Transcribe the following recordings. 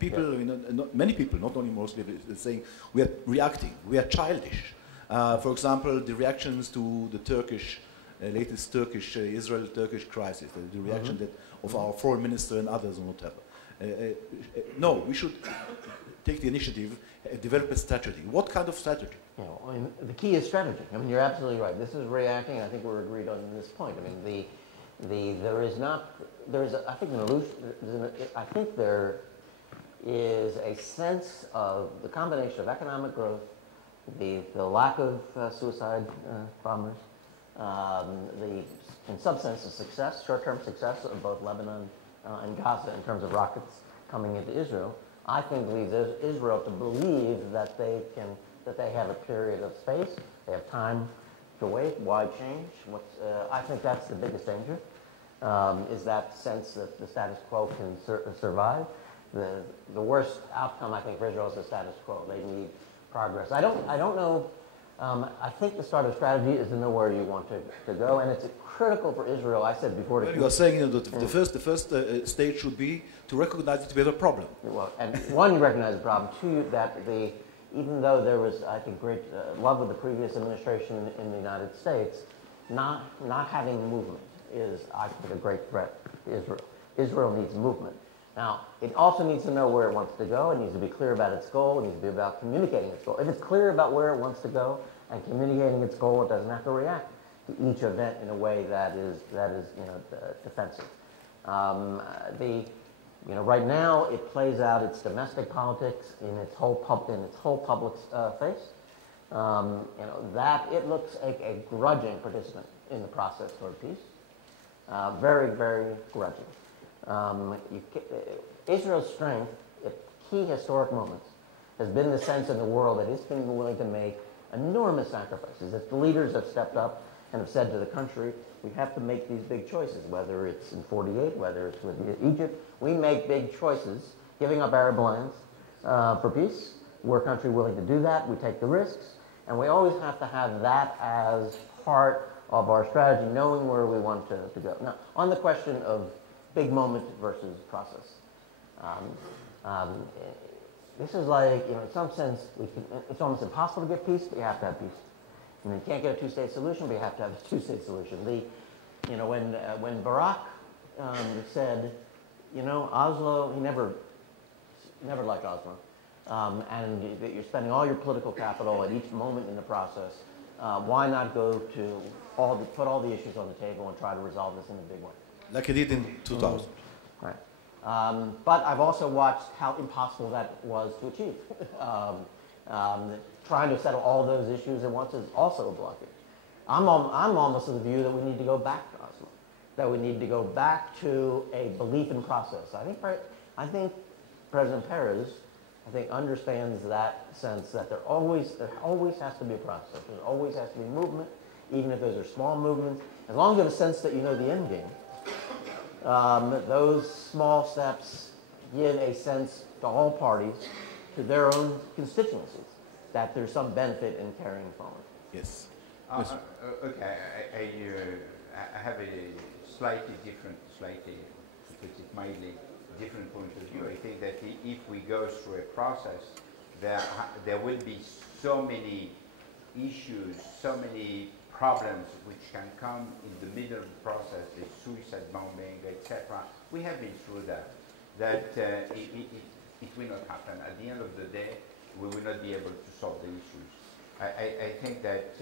people, you know, many people, not only mostly, saying we are reacting, we are childish. For example, the reactions to the latest Israel-Turkish crisis, the reaction that of our foreign minister and others or whatever. No, we should take the initiative, develop a strategy. What kind of strategy? You know, I mean, the key is strategy. I mean, you're absolutely right. This is reacting. I think we're agreed on this point. I mean, there is I think an illusion. I think there is a sense of the combination of economic growth, the lack of suicide bombers, in some sense, the success, short-term success of both Lebanon and Gaza in terms of rockets coming into Israel. I think leads Israel to believe that they have a period of space, they have time to wait. Why change? I think that's the biggest danger, is that sense that the status quo can survive. The worst outcome, I think, for Israel is the status quo. They need progress. I don't know. I think the start of strategy is to know where you want to go, and it's critical for Israel. I said before. Well, you are saying, you know, that the first stage should be to recognize that we have a problem. Well, and one, you recognize the problem. Two, that even though there was, I think, great love with the previous administration in the United States, not having movement is, I think, a great threat to Israel. Israel needs movement. Now, it also needs to know where it wants to go. It needs to be clear about its goal. It needs to be about communicating its goal. If it's clear about where it wants to go and communicating its goal, it doesn't have to react to each event in a way that is defensive. Right now it plays out its domestic politics in its whole public face. That it looks like a grudging participant in the process toward peace. Very, very grudging. Israel's strength at key historic moments has been the sense in the world that it's been willing to make enormous sacrifices. Its leaders have stepped up and have said to the country, we have to make these big choices, whether it's in 48, whether it's with Egypt. We make big choices, giving up Arab lands for peace. We're a country willing to do that. We take the risks. And we always have to have that as part of our strategy, knowing where we want to go. Now, on the question of big moment versus process. This is like, in some sense, it's almost impossible to get peace, but you have to have peace. You can't get a two-state solution, but you have to have a two-state solution. When Barack said, Oslo, he never liked Oslo, and you're spending all your political capital at each moment in the process. Why not go to put all the issues on the table and try to resolve this in a big way? Like he did in 2000. Right. But I've also watched how impossible that was to achieve. Trying to settle all those issues at once is also a blockage. I'm almost of the view that we need to go back to Oslo, that we need to go back to a belief in process. I think President Perez, understands that sense that there always has to be a process. There always has to be movement, even if those are small movements. As long as you have a sense that you know the end game, those small steps give a sense to all parties, to their own constituencies, that there's some benefit in carrying forward. Yes. Okay, I have a slightly, to put it mildly, different point of view. I think that if we go through a process, there will be so many issues, so many problems which can come in the middle of the process, the suicide bombing, etc. We have been through that. It will not happen. At the end of the day, we will not be able to solve the issues. I think that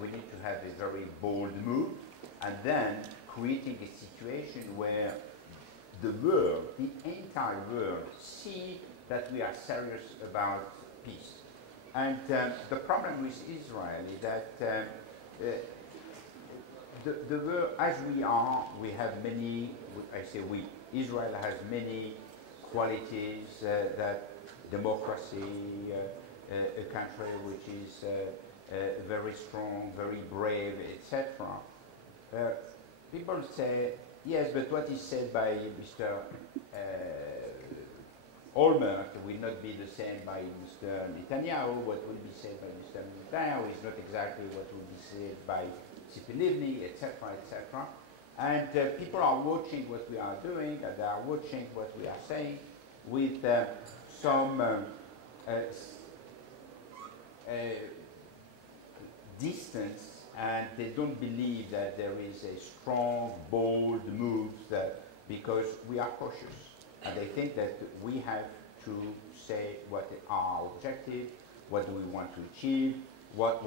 we need to have a very bold move, and then creating a situation where the world, the entire world, see that we are serious about peace. And the problem with Israel is that the world, as we have many, I say we, Israel has many qualities, that democracy, a country which is very strong, very brave, etc. People say, yes, but what is said by Mr. Olmert will not be the same by Mr. Netanyahu. What will be said by Mr. Netanyahu is not exactly what will be said by Livni, etc., etc. And people are watching what we are doing, and they are watching what we are saying. with some distance, and they don't believe that there is a strong, bold move because we are cautious. And they think that we have to say what are our objectives, what do we want to achieve, what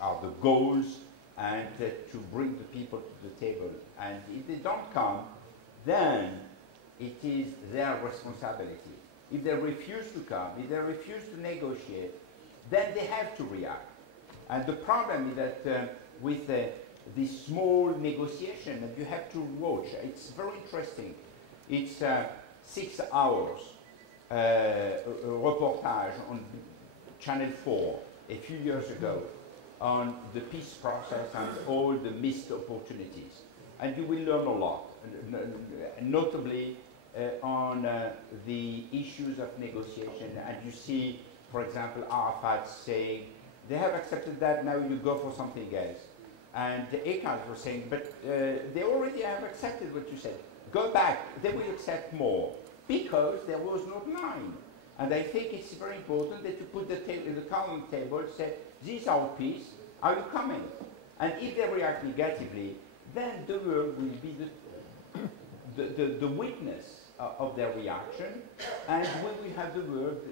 are the goals, and to bring the people to the table. And if they don't come, then it is their responsibility. If they refuse to come, if they refuse to negotiate, then they have to react. And the problem is that with this small negotiation that you have to watch, it's very interesting. It's 6 hours reportage on Channel 4 a few years ago on the peace process and all the missed opportunities. And you will learn a lot, notably on the issues of negotiation. And you see, for example, Arafat saying, they have accepted that, now you go for something else. And the Apax were saying, but they already have accepted what you said. Go back, they will accept more, because there was no line. And I think it's very important that you put the common table, say, this is our peace, are you coming? And if they react negatively, then the world will be the witness of their reaction, and we will have the world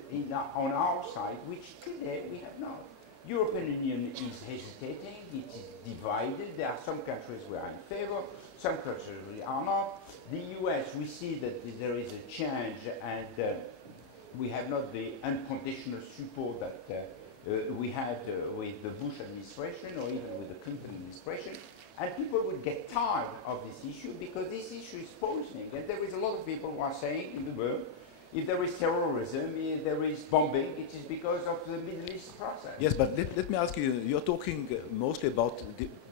on our side, which today we have not. European Union is hesitating, it is divided. There are some countries who are in favor, some countries who are not. The US, we see that there is a change, and we have not the unconditional support that we had with the Bush administration or even with the Clinton administration. And people would get tired of this issue because this issue is poisoning. And there is a lot of people who are saying in the world, if there is terrorism, if there is bombing, it is because of the Middle East process. Yes, but let me ask you, you're talking mostly about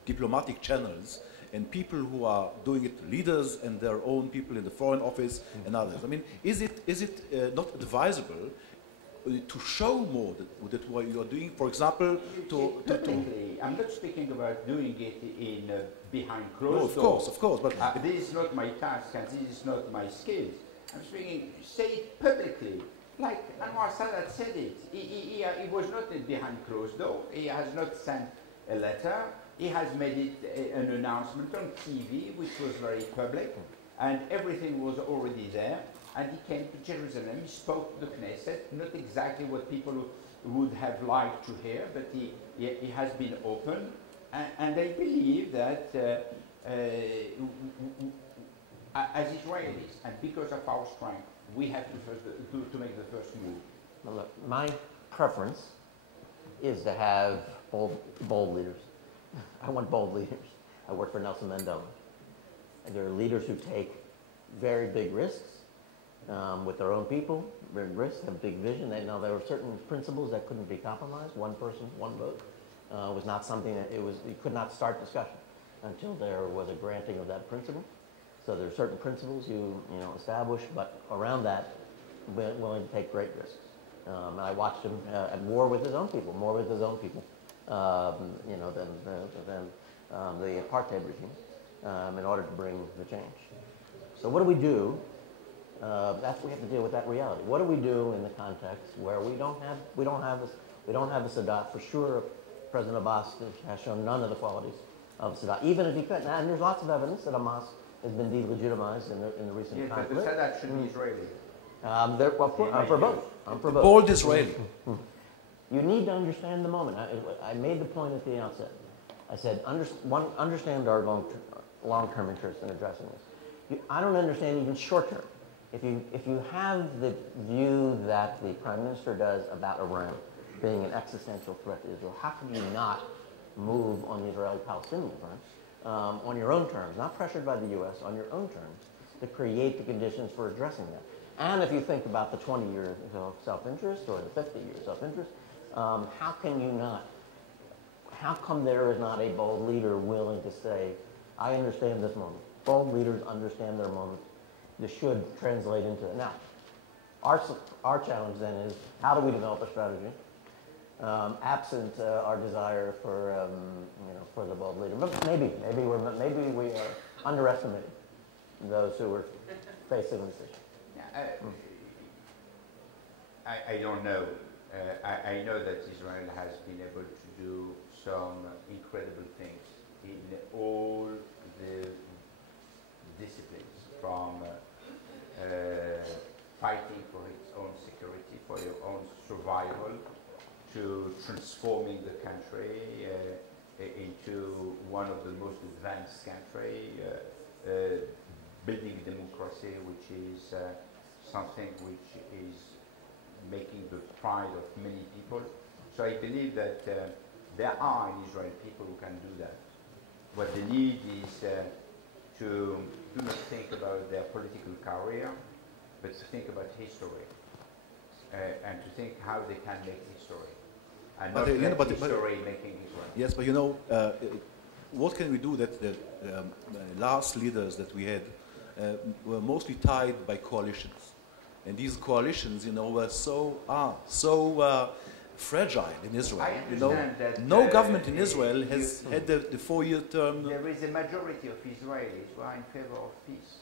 diplomatic channels and people who are doing it, leaders and their own people in the Foreign Office and others. I mean, is it not advisable to show more that what you are doing, for example, I'm not speaking about doing it in behind closed doors. Of course, but this is not my task and this is not my skills. I'm speaking, say it publicly, like Anwar Sadat said it. He was not behind closed door. He has not sent a letter. He has made it an announcement on TV, which was very public, and everything was already there. And he came to Jerusalem, he spoke to the Knesset, not exactly what people would have liked to hear, but he has been open. And I believe that as Israelis, and because of our strength, we have to make the first move. Well, look, my preference is to have bold leaders. I want bold leaders. I work for Nelson Mandela. And there are leaders who take very big risks with their own people, big risks, have big vision. They know there were certain principles that couldn't be compromised. One person, one vote was not something that you could not start discussion until there was a granting of that principle. So there are certain principles you establish, but around that, willing to take great risks. And I watched him at war with his own people, more with his own people, than the apartheid regime, in order to bring the change. So what do we do? We have to deal with that reality. What do we do in the context where we don't have a Sadat? For sure, President Abbas has shown none of the qualities of Sadat, even if he could. And there's lots of evidence that Hamas has been delegitimized in the recent conflict. But the Sadat should be Israeli. I'm for both. I'm for both. Bold Israeli. You need to understand the moment. I made the point at the outset. I said, understand our long-term interest in addressing this. I don't understand even short-term. If you have the view that the Prime Minister does about Iran being an existential threat to Israel, how can you not move on the Israeli-Palestinian front on your own terms, not pressured by the U.S., on your own terms, to create the conditions for addressing that? And if you think about the 20 years of self-interest or the 50 years self-interest, how can you not? How come there is not a bold leader willing to say, I understand this moment? Bold leaders understand their moment. This should translate into it. Now, our challenge then is, how do we develop a strategy absent our desire for the bold leader? But maybe we are underestimating those who are facing this issue. Yeah, I don't know. I know that Israel has been able to do some incredible things in all the disciplines, from fighting for its own security, for your own survival, to transforming the country into one of the most advanced country, building democracy, which is something which is making the pride of many people. So I believe that there are in Israel people who can do that. What they need is to do not think about their political career, but to think about history, and to think how they can make history, and not history making Israel. Yes, but you know, what can we do that the last leaders that we had were mostly tied by coalitions, and these coalitions, you know, were so fragile in Israel. You know, no government in Israel has had the 4-year term. There is a majority of Israelis who are in favor of peace.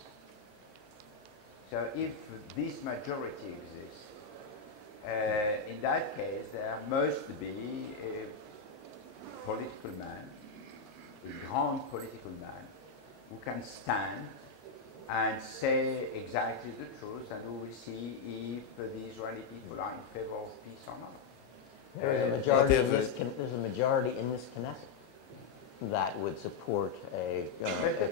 So if this majority exists, in that case, there must be a political man, a grand political man, who can stand and say exactly the truth, and we will see if the Israeli people are in favor of peace or not. There is a majority in this. There's a majority in this Knesset that would support a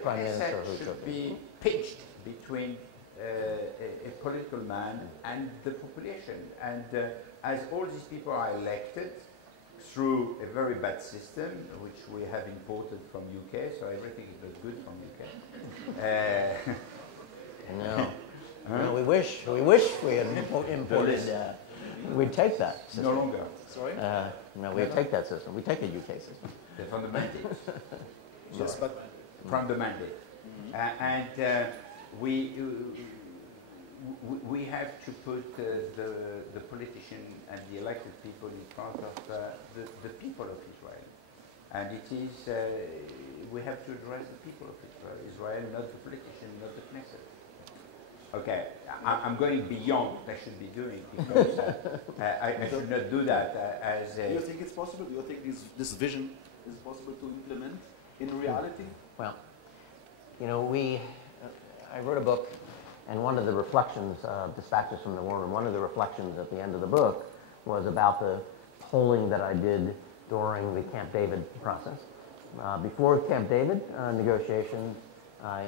prime minister who should be pitched between a political man and the population. And as all these people are elected through a very bad system, which we have imported from UK, so everything is not good from UK. No, we wish we had imported. We'd take that system. No longer. Sorry? No, we'd take that system. We'd take a UK system. From the mandate. Yes, but from the mandate. And we have to put the politician and the elected people in front of the people of Israel. And it is, we have to address the people of Israel, not the politician, not the Knesset. Okay, I'm going beyond what I should be doing, because I should not do that as a... Do you think it's possible? Do you think this vision is possible to implement in reality? Well, you know, I wrote a book, and one of the reflections, Dispatches from the War Room, one of the reflections at the end of the book was about the polling that I did during the Camp David process. Before Camp David negotiations,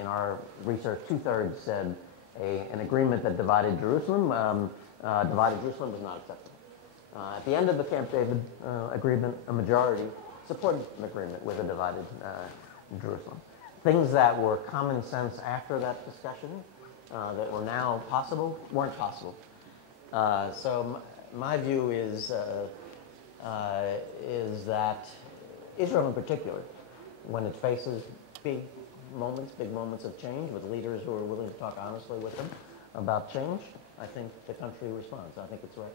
in our research, 2/3 said an agreement that divided Jerusalem was not acceptable. At the end of the Camp David agreement, a majority supported an agreement with a divided Jerusalem. Things that were common sense after that discussion that were now possible weren't possible. So my view is that Israel in particular, when it faces big moments of change with leaders who are willing to talk honestly with them about change, I think the country responds. I think it's right.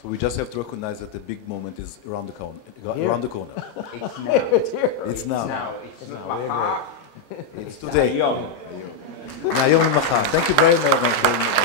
So we just have to recognize that the big moment is around the corner. Around the corner. It's now. It's here. It's now. It's now. It's today. Thank you very much.